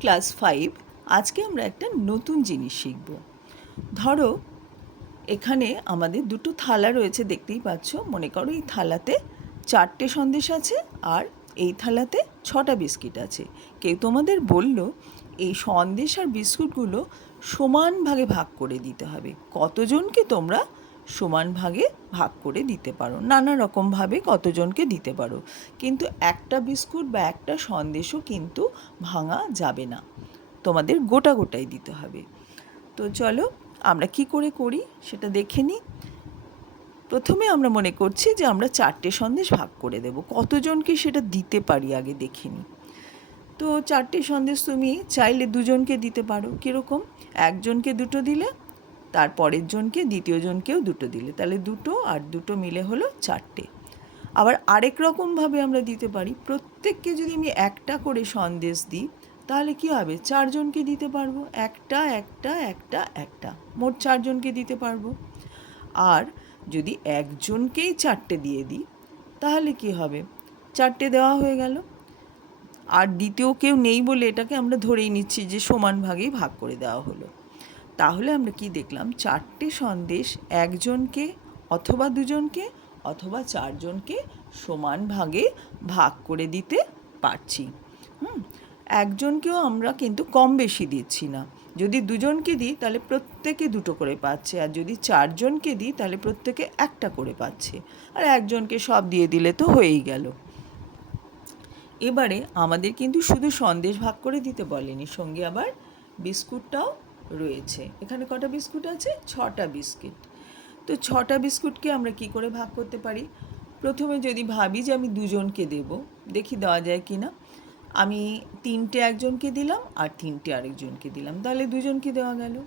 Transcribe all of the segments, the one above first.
Class five, আজকে আমরা একটা নতুন জিনিস শিখব। ধরো, এখানে আমাদের দুটো থালা রয়েছে, দেখতেই পাচ্ছ। মনে করো এই থালাতে চারটে সন্দেশ আছে আর এই থালাতে ছটা বিস্কিট আছে। কেউ তোমাদের বলল, এই সন্দেশ আর বিস্কুটগুলো সমান ভাগে ভাগ করে দিতে হবে। কতজনকে তোমরা সমান ভাগে ভাগ করে দিতে পারো। নানা রকমভাবে কতজনকে দিতে পারো। কিন্তু একটা বিস্কুট বা একটা সন্দেশও কিন্তু ভাঙা যাবে না। তোমাদের গোটা গোটাই দিতে হবে। তো চলো, আমরা কি করে করি সেটা দেখে নিই। প্রথমে আমরা মনে করছি যে আমরা চারটে সন্দেশ ভাগ করে দেব। কতজনকে সেটা দিতে পারি আগে দেখে নিই। তো চারটে সন্দেশ তুমি চাইলে দুজনকে দিতে পারো। কীরকম? একজনকে দুটো দিলে তার পরের জনকে দ্বিতীয় জনকেও দুটো দিলে। তাহলে দুটো আর দুটো মিলে হলো চারটে। আবার আরেক রকমভাবে আমরা দিতে পারি। প্রত্যেককে যদি আমি একটা করে সন্দেশ দিই, তাহলে কি হবে? চারজনকে দিতে পারব। একটা একটা একটা একটা। মোট চারজনকে দিতে পারব। আর যদি একজনকেই চারটে দিয়ে দিই, তাহলে কি হবে? চারটে দেওয়া হয়ে গেল। আর দ্বিতীয় কেউ নেই বলে এটাকে আমরা ধরেই নিচ্ছি যে সমান ভাগেই ভাগ করে দেওয়া হলো। তাহলে আমরা কি দেখলাম? চারটে সন্দেশ একজনকে অথবা দুজনকে অথবা চারজনকে সমান ভাগে ভাগ করে দিতে পারছি। হুম? একজনকেও আমরা কিন্তু কম বেশি দিচ্ছি না। যদি দুজনকে দিই, তাহলে প্রত্যেকে দুটো করে পাচ্ছে। আর যদি চারজনকে দিই, তাহলে প্রত্যেকে একটা করে পাচ্ছে। আর একজনকে সব দিয়ে দিলে তো হয়েই গেল। এবারে আমাদের কিন্তু শুধু সন্দেশ ভাগ করে দিতে বলেনি। সঙ্গে আবার বিস্কুটটাও রয়েছে। এখানে কটা বিস্কুট আছে? ছটা বিস্কিট। তো ছটা বিস্কুটকে আমরা কি করে ভাগ করতে পারি? প্রথমে যদি ভাবি যে আমি দুজনকে দেব, দেখি দেওয়া যায় কি না। আমি তিনটে একজনকে দিলাম আর তিনটে আরেকজনকে দিলাম। তাহলে দুজনকে দেওয়া গেল।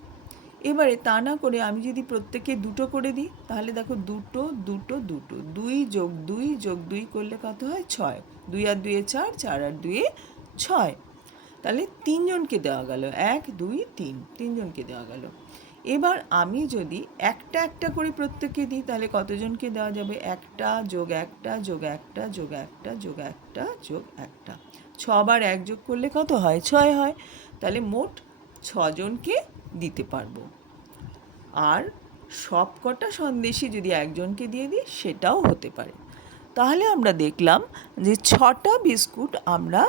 এবারে তা না করে আমি যদি প্রত্যেকে দুটো করে দিই, তাহলে দেখো দুটো দুটো দুটো। দুই যোগ দুই যোগ দুই করলে কত হয়? ছয়। দুই আর দুয়ে চার চার আর দুয়ে ছয়। তাহলে তিনজনকে দেওয়া গেল। এক, দুই, তিন, তিনজনকে দেওয়া গেল। এবার আমি যদি একটা একটা করে প্রত্যেককে দিই, তাহলে কতজনকে দেওয়া যাবে? একটা যোগ একটা যোগ একটা যোগ একটা যোগ একটা যোগ একটা। ছবার এক যোগ করলে কত হয়? ছয় হয়। তাহলে মোট ছজনকে দিতে পারব। আর সব কটা সন্দেশই যদি একজনকে দিয়ে দিই, সেটাও হতে পারে। তাহলে আমরা দেখলাম যে ছটা বিস্কুট আমরা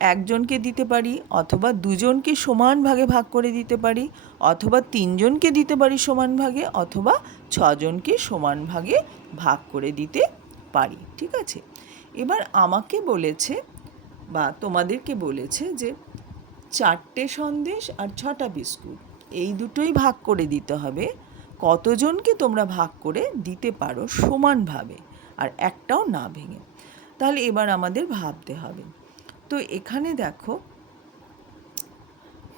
একজনকে দিতে পারি অথবা দুজনকে সমান ভাগে ভাগ করে দিতে পারি অথবা তিনজনকে দিতে পারি সমান ভাগে অথবা ছজনকে সমান ভাগে ভাগ করে দিতে পারি, ঠিক আছে? এবার আমাকে বলেছে বা তোমাদেরকে বলেছে যে চারটে সন্দেশ আর ছটা বিস্কুট, এই দুটোই ভাগ করে দিতে হবে। কতজনকে তোমরা ভাগ করে দিতে পারো সমানভাবে আর একটাও না ভেঙে। তাহলে এবার আমাদের ভাবতে হবে। তো এখানে দেখো,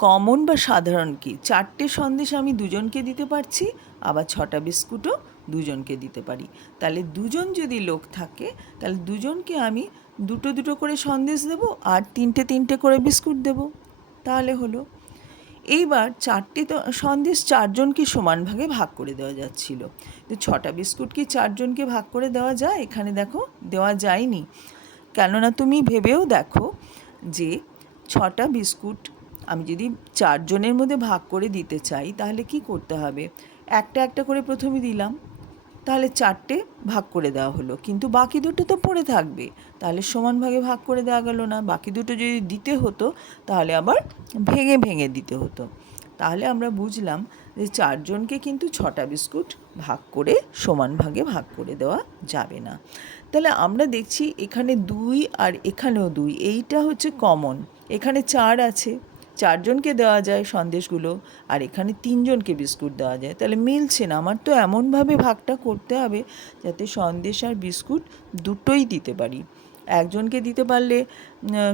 কমন বা সাধারণ কি? চারটে সন্দেশ আমি দুজনকে দিতে পারছি, আবার ছটা বিস্কুটও দুজনকে দিতে পারি। তাহলে দুজন যদি লোক থাকে, তাহলে দুজনকে আমি দুটো দুটো করে সন্দেশ দেবো আর তিনটে তিনটে করে বিস্কুট দেবো। তাহলে হলো, এইবার চারটে তো, সন্দেশ চারজনকে সমান ভাগে ভাগ করে দেওয়া যাচ্ছিল। তো ছটা বিস্কুট কি চারজনকে ভাগ করে দেওয়া যায়? এখানে দেখো, দেওয়া যায়নি। কেননা তুমি ভেবেও দেখো যে ছটা বিস্কুট আমি যদি চারজনের মধ্যে ভাগ করে দিতে চাই, তাহলে কি করতে হবে? একটা একটা করে প্রথমে দিলাম, তাহলে চারটে ভাগ করে দেওয়া হলো। কিন্তু বাকি দুটো তো পড়ে থাকবে, তাহলে সমান ভাগে ভাগ করে দেওয়া গেল না। বাকি দুটো যদি দিতে হতো, তাহলে আবার ভেঙে ভেঙে দিতে হতো। তাহলে আমরা বুঝলাম যে চারজনকে কিন্তু ছটা বিস্কুট ভাগ করে, সমান ভাগে ভাগ করে দেওয়া যাবে না। তাহলে আমরা দেখছি এখানে দুই আর এখানেও দুই। এইটা হচ্ছে কমন এখানে চার আছে। চারজনকে দেওয়া যায় সন্দেশগুলো, আর এখানে তিনজনকে বিস্কুট দেওয়া যায়। তাহলে মিলছে না। আমার তো এমনভাবে ভাগটা করতে হবে যাতে সন্দেশ আর বিস্কুট দুটোই দিতে পারি। একজনকে দিতে পারলে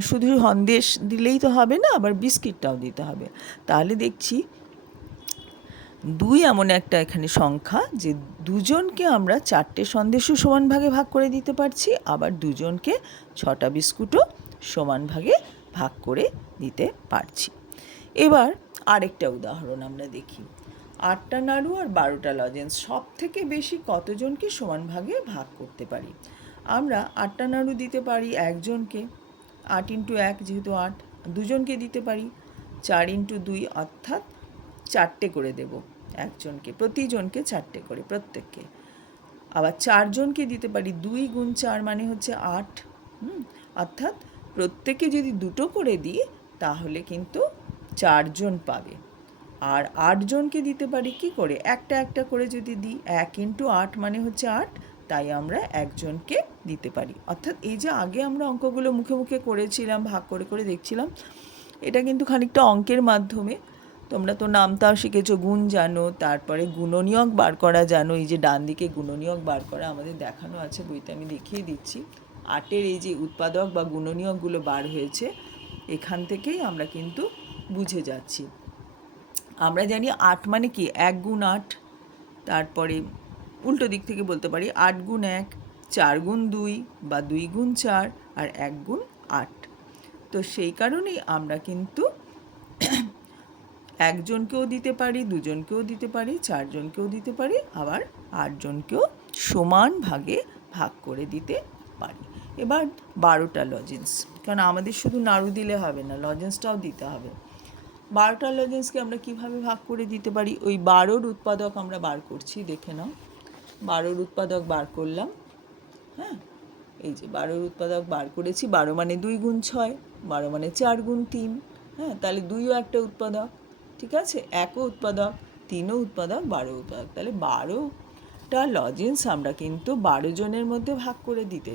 শুধু সন্দেশ দিলেই তো হবে না, আবার বিস্কিটটাও দিতে হবে। তাহলে দেখছি দুই এমন একটা এখানে সংখ্যা যে দুজনকে আমরা চারটে সন্দেশও সমান ভাগে ভাগ করে দিতে পারছি, আবার দুজনকে ছটা বিস্কুটও সমান ভাগে ভাগ করে দিতে পারছি। এবার আরেকটা উদাহরণ আমরা দেখি। আটটা নাড়ু আর বারোটা লজেন্স সব থেকে বেশি কতজনকে সমান ভাগে ভাগ করতে পারি? আমরা আটটা নাড়ু দিতে পারি একজনকে, আট ইন্টু এক যেহেতু আট, দুজনকে দিতে পারি, চার ইন্টু দুই অর্থাৎ চারটে করে দেব। একজনকে, প্রতিজনকে চারটে করে, প্রত্যেককে। আবার চারজনকে দিতে পারি, দুই গুণ চার মানে হচ্ছে আট। হুম, অর্থাৎ প্রত্যেকে যদি দুটো করে দিই, তাহলে কিন্তু চারজন পাবে। আর আটজনকে দিতে পারি কি করে? একটা একটা করে যদি দিই, এক ইন্টু আট মানে হচ্ছে আট, তাই আমরা একজনকে দিতে পারি। অর্থাৎ এই যে আগে আমরা অঙ্কগুলো মুখে মুখে করেছিলাম, ভাগ করে করে দেখছিলাম, এটা কিন্তু খানিকটা অঙ্কের মাধ্যমে। তোমরা তো নামতাও শিখেছো, গুণ জানো, তারপরে গুণনীয়ক বার করা জানো, এই যে ডান দিকে গুণনীয়ক বার করা আমাদের দেখানো আছে, বইতে আমি দেখিয়ে দিচ্ছি। আটের এই যে উৎপাদক বা গুণনীয়কগুলো বার হয়েছে, এখান থেকেই আমরা কিন্তু বুঝে যাচ্ছি। আমরা জানি আট মানে কি? এক গুণ আট, তারপরে উল্টো দিক থেকে বলতে পারি আট গুণ এক, চার গুণ দুই বা দুই গুণ চার, আর এক গুণ আট। তো সেই কারণেই আমরা কিন্তু একজনকেও দিতে পারি, দুজনকেও দিতে পারি, চারজনকেও দিতে পারি, আবার আটজনকেও সমান ভাগে ভাগ করে দিতে পারি। এবার বারোটা লজেন্স কারণ আমাদের শুধু নাড়ু দিলে হবে না লজেন্সটাও দিতে হবে। বারোটা লজেন্সকে আমরা কীভাবে ভাগ করে দিতে পারি? ওই বারোর উৎপাদক আমরা বার করছি, দেখে নাও। বারোর উৎপাদক বার করলাম হ্যাঁ? এই যে বারোর উৎপাদক বার করেছি, বারো মানে দুই গুণ ছয়, বারো মানে চার গুণ তিন হ্যাঁ? তাহলে দুইও একটা উৎপাদক। ঠিক আছে? একও উৎপাদক, তিনও উৎপাদক বারো উৎপাদক। তাহলে বারোটা লজেন্স আমরা কিন্তু বারো জনের মধ্যে ভাগ করে দিতে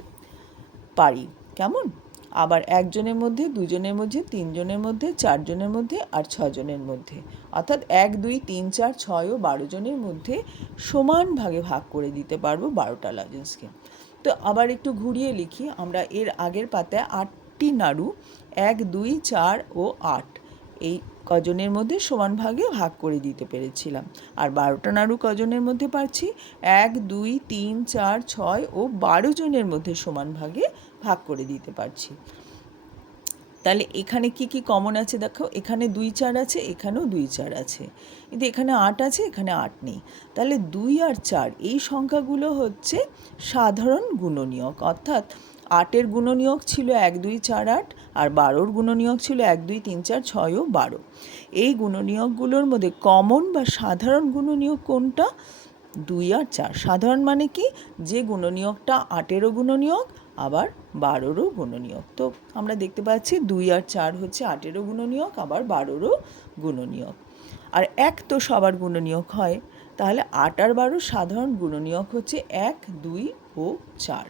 পারি। কেমন? আবার একজনের মধ্যে, দুজনের মধ্যে, তিনজনের মধ্যে, চারজনের মধ্যে আর ছজনের মধ্যে। অর্থাৎ এক, দুই, তিন, চার, ছয় ও বারো জনের মধ্যে সমান ভাগে ভাগ করে দিতে পারব বারোটা লজেন্সকে তো আবার একটু ঘুরিয়ে লিখি, আমরা এর আগের পাতায় আটটি নাড়ু, এক, দুই, চার ও আট। এই কজনের মধ্যে সমান ভাগে ভাগ করে দিতে পেরেছিলাম। আর বারোটা নাড়ু কজনের মধ্যে পারছি? এক, দুই, তিন, চার, ছয় ও বারো জনের মধ্যে সমান ভাগে ভাগ করে দিতে পারছি। তাহলে এখানে কি কি কমন আছে দেখো? এখানে দুই, চার আছে, এখানেও দুই, চার আছে। কিন্তু এখানে আট আছে, এখানে আট নেই। তাহলে দুই আর চার, এই সংখ্যাগুলো হচ্ছে সাধারণ গুণনীয়ক। অর্থাৎ আটের গুণনীয়ক ছিল এক, দুই, চার, আট, আর বারোর গুণনীয়ক ছিল এক, দুই, তিন, চার, ছয় ও বারো। এই গুণনীয়কগুলোর মধ্যে কমন বা সাধারণ গুণনীয়ক কোনটা? দুই আর চার। সাধারণ মানে কি? যে গুণনীয়কটা আটেরও গুণনীয়ক, আবার বারোরও গুণনীয়ক। তো আমরা দেখতে পাচ্ছি দুই আর চার হচ্ছে আটেরও গুণনীয়ক, আবার বারোরও গুণনীয়ক। আর এক তো সবার গুণনীয়ক হয়। তাহলে আট আর বারো সাধারণ গুণনীয়ক হচ্ছে এক, দুই ও চার।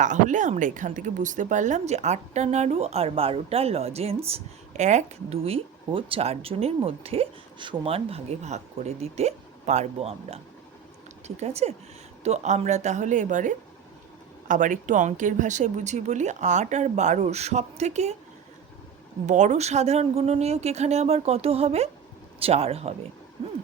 তাহলে আমরা এখান থেকে বুঝতে পারলাম যে আটটা নাড়ু আর বারোটা লজেন্স এক, দুই ও চারজনের মধ্যে সমান ভাগে ভাগ করে দিতে পারব আমরা। ঠিক আছে? তো আমরা তাহলে এবারে আবার একটু অঙ্কের ভাষায় বুঝিয়ে বলি, আট আর বারোর সব থেকে বড় সাধারণ গুণনীয়ক এখানে আবার কত হবে? চার হবে। হুম?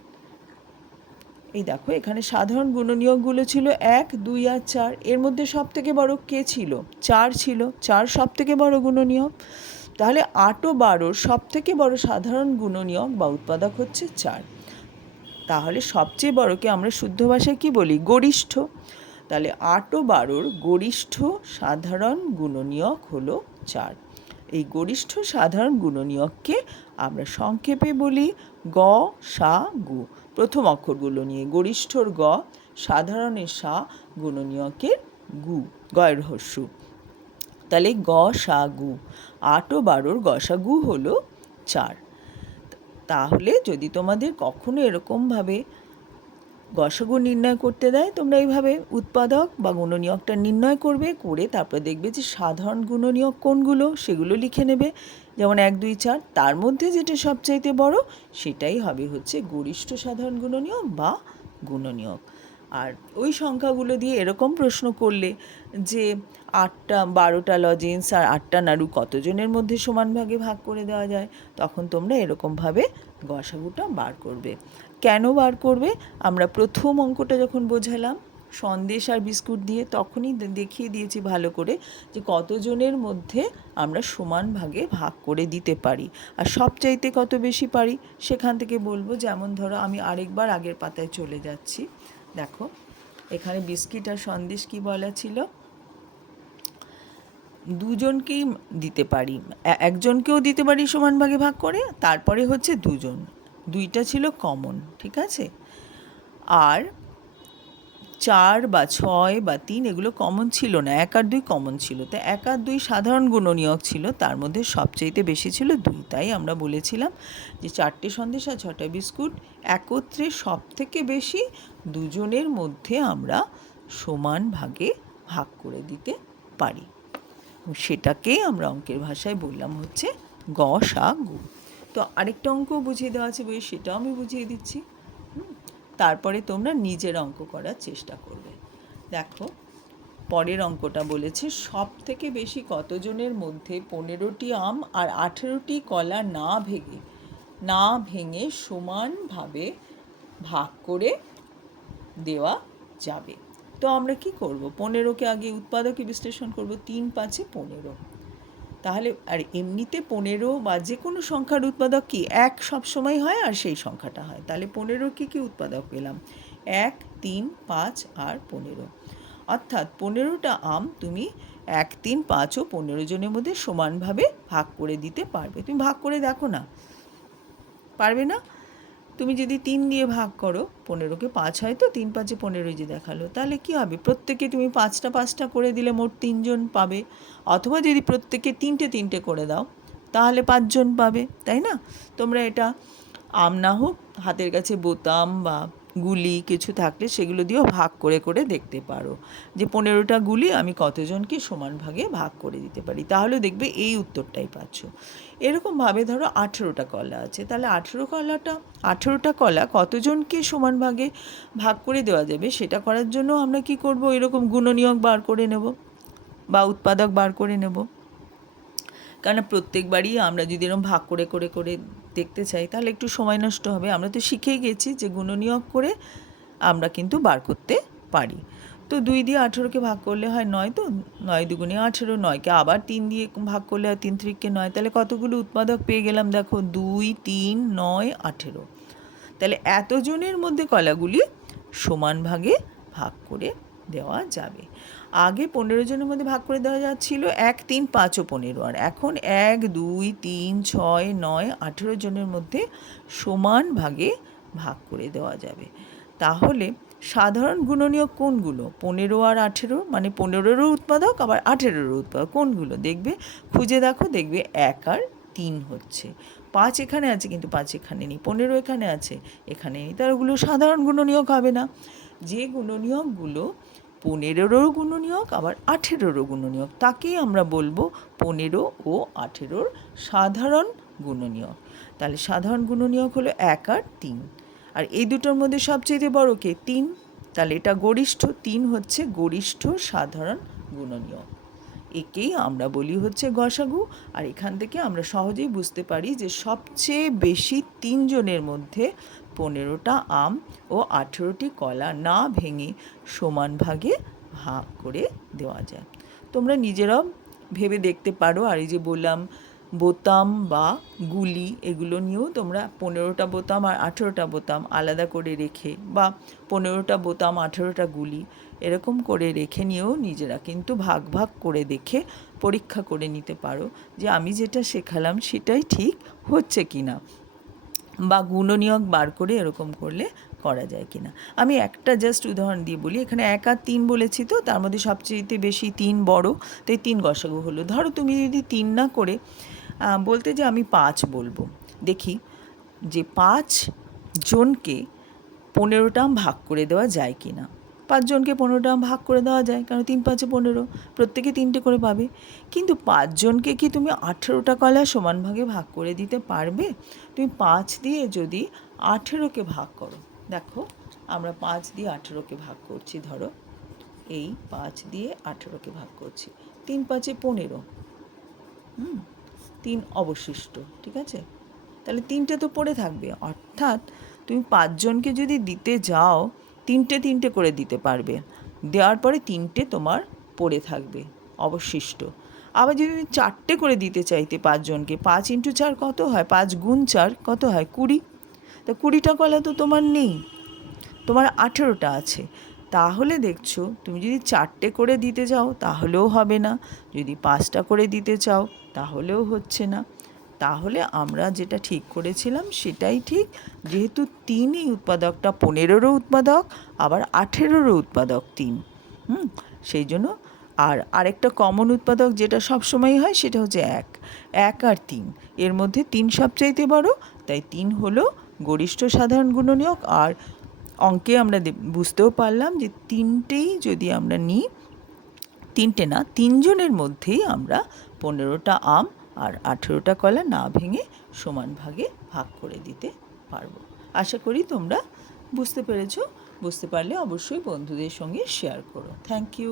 এই দেখো, এখানে সাধারণ গুণনীয়কগুলো ছিল এক, দুই আর চার। এর মধ্যে সব থেকে বড় কে ছিল? চার ছিল। চার সব থেকে বড় গুণনীয়ক? তাহলে আট ও বারোর সব থেকে বড় সাধারণ গুণনীয়ক বা উৎপাদক হচ্ছে চার। তাহলে সবচেয়ে বড়কে আমরা শুদ্ধ ভাষায় কী বলি? গরিষ্ঠ। তাহলে আট ও বারোর গরিষ্ঠ সাধারণ গুণনীয়ক হলো চার। এই গরিষ্ঠ সাধারণ গুণনীয়ককে আমরা সংক্ষেপে বলি গ, সা, গু। প্রথম অক্ষরগুলো নিয়ে গরিষ্ঠর গ, সাধারণের সা, গুণনীয়কের গু, গয়ের হস্যু। তাহলে গ, সা, গু। আট ও বারোর গসাগু হলো চার। তাহলে যদি তোমাদের কখনো এরকমভাবে গসাগু নির্ণয় করতে দেয়। তোমরা এইভাবে উৎপাদক বা গুণনীয়কটা নির্ণয় করবে, করে তারপরে দেখবে যে সাধারণ গুণনীয়ক কোনগুলো সেগুলো লিখে নেবে। যেমন এক, দুই, চার, তার মধ্যে যেটা সবচাইতে বড় সেটাই হবে হচ্ছে গরিষ্ঠ সাধারণ গুণনীয়ক বা গুণনীয়ক। আর ওই সংখ্যাগুলো দিয়ে এরকম প্রশ্ন করলে যে আটটা, বারোটা লজেন্স আর আটটা নাড়ু কতজনের মধ্যে সমান ভাগে ভাগ করে দেওয়া যায়, তখন তোমরা এরকমভাবে গসাগুটা বার করবে। কেন বার করবে? আমরা প্রথম অঙ্কটা যখন বোঝালাম, সন্দেশ আর বিস্কুট দিয়ে তখনই দেখিয়ে দিয়েছি ভালো করে যে কতজনের মধ্যে আমরা সমান ভাগে ভাগ করে দিতে পারি। আর সবচাইতে কত বেশি পারি? সেখান থেকে বলব যেমন ধরো আমি আরেকবার আগের পাতায় চলে যাচ্ছি। দেখো, এখানে বিস্কিট আর সন্দেশ কি বলা ছিল? দুজনকেই দিতে পারি। একজনকেও দিতে পারি সমান ভাগে ভাগ করে, তারপরে হচ্ছে দুজন। দুইটা ছিল কমন ঠিক আছে? আর চার বা ছয় বা তিন এগুলো কমন ছিল না, এক আর দুই কমন ছিল। তো এক আর দুই সাধারণ গুণনীয়ক ছিল, তার মধ্যে সবচাইতে বেশি ছিল দুই। তাই আমরা বলেছিলাম যে চারটে সন্দেশ আর ছটা বিস্কুট একত্রে সব থেকে বেশি দুজনের মধ্যে আমরা সমান ভাগে ভাগ করে দিতে পারি। সেটাকেই আমরা অঙ্কের ভাষায় বললাম হচ্ছে গ, সা, গু। তো আরেকটা অঙ্ক বুঝিয়ে দেওয়া আছে বই সেটাও আমি বুঝিয়ে দিচ্ছি। তারপরে তোমরা নিজের অঙ্ক করার চেষ্টা করবে। দেখো, পরের অঙ্কটা বলেছে সব থেকে বেশি কতজনের মধ্যে পনেরোটি আম আর আঠেরোটি কলা না ভেঙে না ভেঙে সমানভাবে ভাগ করে দেওয়া যাবে? তো আমরা কি করব? পনেরোকে আগে উৎপাদকে বিশ্লেষণ করব, তিন পাঁচে পনেরো। তাহলে, আর এমনিতে পনেরো বা যে কোনো সংখ্যার উৎপাদক কি এক সব সময় হয় আর সেই সংখ্যাটা হয়? তাহলে পনেরো কি কি উৎপাদক পেলাম? এক, তিন, পাঁচ আর পনেরো। অর্থাৎ পনেরোটা আম তুমি এক, তিন, পাঁচ ও পনেরো জনের মধ্যে সমানভাবে ভাগ করে দিতে পারবে। তুমি ভাগ করে দেখো না। পারবে না? তুমি যদি তিন দিয়ে ভাগ করো, পনেরোকে পাঁচ হয় তো, তিন পাঁচে পনেরোই যে দেখাল, তাহলে কি হবে? প্রত্যেকে তুমি পাঁচটা পাঁচটা করে দিলে মোট তিনজন পাবে। অথবা যদি প্রত্যেকে তিনটে তিনটে করে দাও, তাহলে পাঁচজন পাবে, তাই না? তোমরা এটা আম না হোক, হাতের কাছে বোতাম বা গুলি কিছু থাকলে সেগুলো দিয়েও ভাগ করে করে দেখতে পারো। যে পনেরোটা গুলি আমি কতজনকে সমান ভাগে ভাগ করে দিতে পারি তাহলে দেখবে এই উত্তরটাই পাচ্ছ। এরকমভাবে ধরো আঠেরোটা কলা আছে, তাহলে আঠেরো কলাটা, আঠেরোটা কলা কতজনকে সমান ভাগে ভাগ করে দেওয়া যাবে সেটা করার জন্য আমরা কি করব? এরকম গুণনীয়ক বার করে নেব বা উৎপাদক বার করে নেব। কারণ প্রত্যেকবারই আমরা যদি এরকম ভাগ করে করে করে দেখতে চাই, তাহলে একটু সময় নষ্ট হবে। আমরা তো শিখেই গেছি যে গুণনীয়ক করে আমরা কিন্তু বার করতে পারি। তো দুই দিয়ে আঠেরোকে ভাগ করলে হয় নয় তো? নয় দুগুণে আঠেরো নয়কে আবার তিন দিয়ে ভাগ করলে হয় তিন ত্রিককে নয়। তাহলে কতগুলো উৎপাদক পেয়ে গেলাম দেখো? দুই, তিন, নয়, আঠেরো। তাহলে এতজনের মধ্যে কলাগুলি সমান ভাগে ভাগ করে দেওয়া যাবে। আগে পনেরো জনের মধ্যে ভাগ করে দেওয়া যাচ্ছিল এক, তিন, পাঁচ ও পনেরো। আর এখন এক, দুই, তিন, ছয়, নয়, আঠেরো জনের মধ্যে সমান ভাগে ভাগ করে দেওয়া যাবে। তাহলে সাধারণ গুণনীয়ক কোনগুলো? পনেরো আর আঠেরো মানে পনেরোরও উৎপাদক, আবার আঠেরোরও উৎপাদক, কোনগুলো? দেখবে, খুঁজে দেখো, দেখবে এক আর তিন হচ্ছে। পাঁচ এখানে আছে, কিন্তু পাঁচ এখানে নেই। পনেরো এখানে আছে, এখানে নেই। তার ওগুলো সাধারণ গুণনীয়ক হবে না। যে গুণনীয়কগুলো পনেরোরও গুণনীয়ক, আবার আঠেরোরও গুণনীয়ক। তাকেই আমরা বলব পনেরো ও আঠেরোর সাধারণ গুণনীয়ক। তাহলে সাধারণ গুণনীয়ক হলো এক আর তিন। আর এই দুটোর মধ্যে সবচেয়ে বড় কে? তিন। তাহলে এটা গরিষ্ঠ, তিন হচ্ছে গরিষ্ঠ সাধারণ গুণনীয়ক। একেই আমরা বলি হচ্ছে গসাগু। আর এখান থেকে আমরা সহজেই বুঝতে পারি যে সবচেয়ে বেশি তিনজনের মধ্যে পনেরোটা আম ও আঠেরোটি কলা না ভেঙে সমান ভাগে ভাগ করে দেওয়া যায়। তোমরা নিজেরাও ভেবে দেখতে পারো। আর এই যে বললাম, বোতাম বা গুলি, এগুলো নিয়েও তোমরা পনেরোটা বোতাম আর আঠেরোটা বোতাম আলাদা করে রেখে বা পনেরোটা বোতাম, আঠেরোটা গুলি এরকম করে রেখে নিয়েও নিজেরা কিন্তু ভাগ ভাগ করে দেখে পরীক্ষা করে নিতে পারো যে আমি যেটা শেখালাম সেটাই ঠিক হচ্ছে কি না বা গুণনীয়ক বার করে এরকম করলে করা যায় কিনা। আমি একটা জাস্ট উদাহরণ দিয়ে বলি, এখানে এক আর তিন বলেছি তো, তার মধ্যে সবচেয়ে বেশি তিন বড় তাই তিন গসাগু হলো। ধরো তুমি যদি তিন না করে বলতে যে আমি পাঁচ বলব, দেখি যে পাঁচ জনকে পনেরোটা ভাগ করে দেওয়া যায় কি না পাঁচজনকে পনেরোটা ভাগ করে দেওয়া যায় কারণ তিন পাঁচে পনেরো? প্রত্যেকে তিনটে করে পাবে। কিন্তু পাঁচজনকে কি তুমি আঠেরোটা কলা সমান ভাগে ভাগ করে দিতে পারবে? তুমি পাঁচ দিয়ে যদি আঠেরোকে ভাগ করো, দেখো আমরা পাঁচ দিয়ে আঠেরোকে ভাগ করছি, ধরো এই পাঁচ দিয়ে আঠেরোকে ভাগ করছি, তিন পাঁচে পনেরো, হুম, তিন অবশিষ্ট, ঠিক আছে? তাহলে তিনটে তো পড়ে থাকবে, অর্থাৎ তুমি পাঁচজনকে যদি দিতে যাও তিনটে তিনটে করে দিতে পারবে। দেওয়ার পরে তিনটে তোমার পড়ে থাকবে, অবশিষ্ট। আবার যদি চারটে করে দিতে চাইতে পাঁচজনকে, পাঁচ ইন্টু চার কত হয়? পাঁচ গুণ চার কত হয়? কুড়ি। তা কুড়িটা কলা তো তোমার নেই। তোমার আঠেরোটা আছে। তাহলে দেখছ, তুমি যদি চারটে করে দিতে যাও তাহলেও হবে না। যদি পাঁচটা করে দিতে চাও, তাহলেও হচ্ছে না। তাহলে আমরা যেটা ঠিক করেছিলাম সেটাই ঠিক। যেহেতু তিনই উৎপাদকটা পনেরোরও উৎপাদক, আবার আঠেরোরও উৎপাদক তিন। হুম, সেই জন্য আর আরেকটা কমন উৎপাদক যেটা সবসময়ই হয় সেটা হচ্ছে এক। এক আর তিন। এর মধ্যে তিন সবচাইতে বড়, তাই তিন হলো গরিষ্ঠ সাধারণ গুণনীয়ক। আর অঙ্কে আমরা বুঝতেও পারলাম যে তিনটেই যদি আমরা নিই, তিনটে না, তিনজনের মধ্যেই আমরা পনেরোটা আম আর আঠেরোটা কলা না ভেঙে সমান ভাগে ভাগ করে দিতে পারব। আশা করি তোমরা বুঝতে পেরেছ। বুঝতে পারলে অবশ্যই বন্ধুদের সঙ্গে শেয়ার করো। Thank you